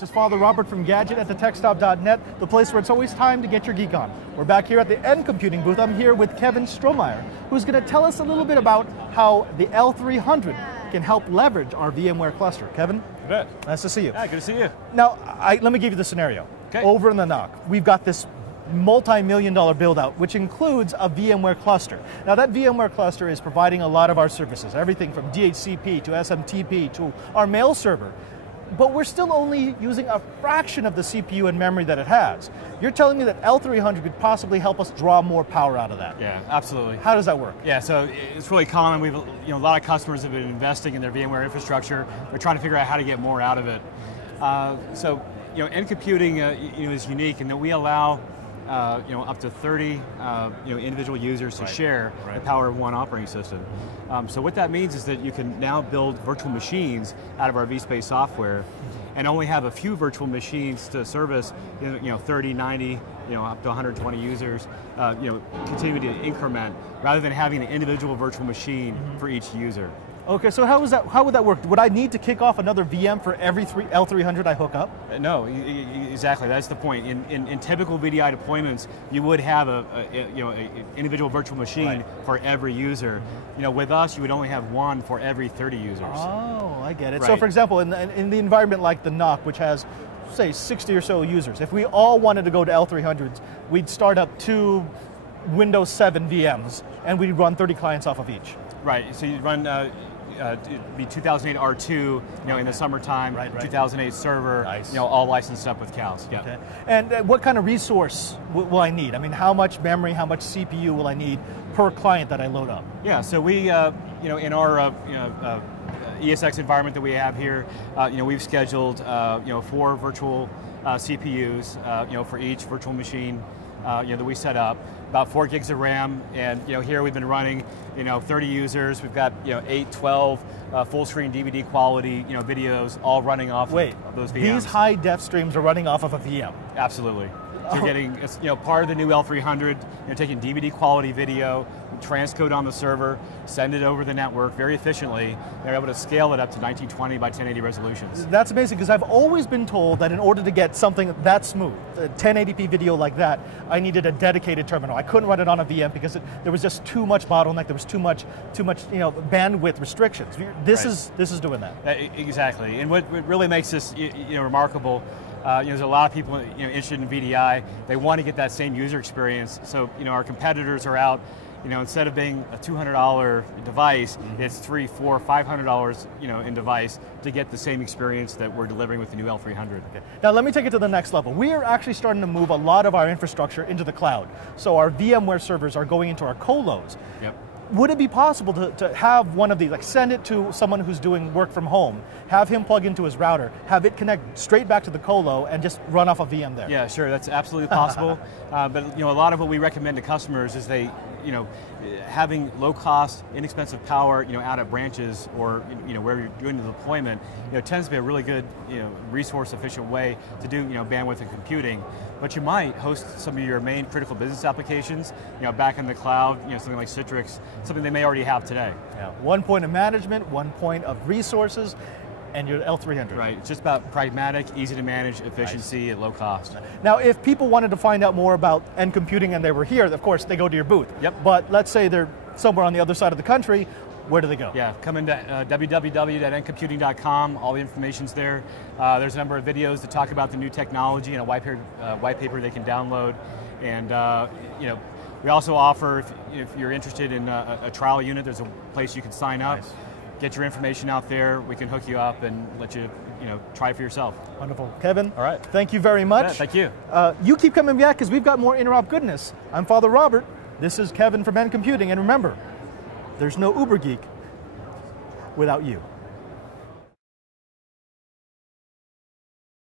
This is Father Robert from Gadget at thetechstop.net, the place where it's always time to get your geek on. We're back here at the NComputing booth. I'm here with Kevin Strohmeyer, who's going to tell us a little bit about how the L300 can help leverage our VMware cluster. Kevin? Good. Nice to see you. Yeah, good to see you. Now, let me give you the scenario. Okay. Over in the NOC, we've got this multi-million-dollar build-out, which includes a VMware cluster. Now, that VMware cluster is providing a lot of our services, everything from DHCP to SMTP to our mail server. But we're still only using a fraction of the CPU and memory that it has. You're telling me that L300 could possibly help us draw more power out of that? Yeah, absolutely. How does that work? Yeah, so it's really common. We've, a lot of customers have been investing in their VMware infrastructure. They're trying to figure out how to get more out of it. NComputing, is unique in that we allow up to 30 individual users to share the power of one operating system. So what that means is that you can now build virtual machines out of our vSpace software and only have a few virtual machines to service 30, 90, up to 120 users, continue to increment rather than having an individual virtual machine for each user. Okay, so how would that work? Would I need to kick off another VM for every L300 I hook up? No, exactly. That's the point. In typical VDI deployments, you would have an individual virtual machine for every user. With us, you would only have one for every 30 users. Oh, I get it. Right. So, for example, in the environment like the NOC, which has, say, 60 or so users, if we all wanted to go to L300s, we'd start up 2 Windows 7 VMs, and we'd run 30 clients off of each. Right. So you'd run. It'd be 2008 R2, in the summertime, 2008 server, nice. All licensed up with counts. Yeah. Okay. And what kind of resource will I need? I mean, how much memory, how much CPU will I need per client that I load up? Yeah. So we, in our ESX environment that we have here, we've scheduled 4 virtual CPUs, for each virtual machine, that we set up. About 4 gigs of RAM, and here we've been running 30 users. We've got 8, 12 full screen DVD quality videos all running off of those VMs. These high def streams are running off of a VM? Absolutely. So you're getting part of the new L300. You're taking DVD quality video, transcode on the server, send it over the network very efficiently. They're able to scale it up to 1920 by 1080 resolutions. That's amazing, because I've always been told that in order to get something that smooth, a 1080p video like that, I needed a dedicated terminal. I couldn't run it on a VM because there was just too much bottleneck. There was too much bandwidth restrictions. This is doing that. Exactly. And what really makes this remarkable. There's a lot of people interested in VDI. They want to get that same user experience. So our competitors are out. Instead of being a $200 device, it's $300, $400, $500 in device to get the same experience that we're delivering with the new L300. Okay. Now let me take it to the next level. We are actually starting to move a lot of our infrastructure into the cloud. So our VMware servers are going into our colos. Yep. Would it be possible to have one of these, like send it to someone who's doing work from home, have him plug into his router, have it connect straight back to the colo and just run off a VM there? Yeah, sure, that's absolutely possible. But a lot of what we recommend to customers is they, having low cost, inexpensive power, out at branches or where you're doing the deployment, tends to be a really good, resource efficient way to do, bandwidth and computing. But you might host some of your main critical business applications, back in the cloud, something like Citrix, something they may already have today. Yeah. One point of management, one point of resources, and your L300. Right, it's just about pragmatic, easy to manage efficiency at low cost. Now, if people wanted to find out more about NComputing and they were here, of course, they go to your booth. Yep. But let's say they're somewhere on the other side of the country, where do they go? Yeah, come into www.ncomputing.com, all the information's there. There's a number of videos that talk about the new technology and a white paper they can download. And we also offer, if you're interested in a trial unit, there's a place you can sign up. Nice. Get your information out there, we can hook you up and let you, try for yourself. Wonderful. Kevin, all right. Thank you very much. Yeah, thank you. You keep coming back because we've got more Interop goodness. I'm Father Robert. This is Kevin from NComputing. And remember, there's no Uber Geek without you.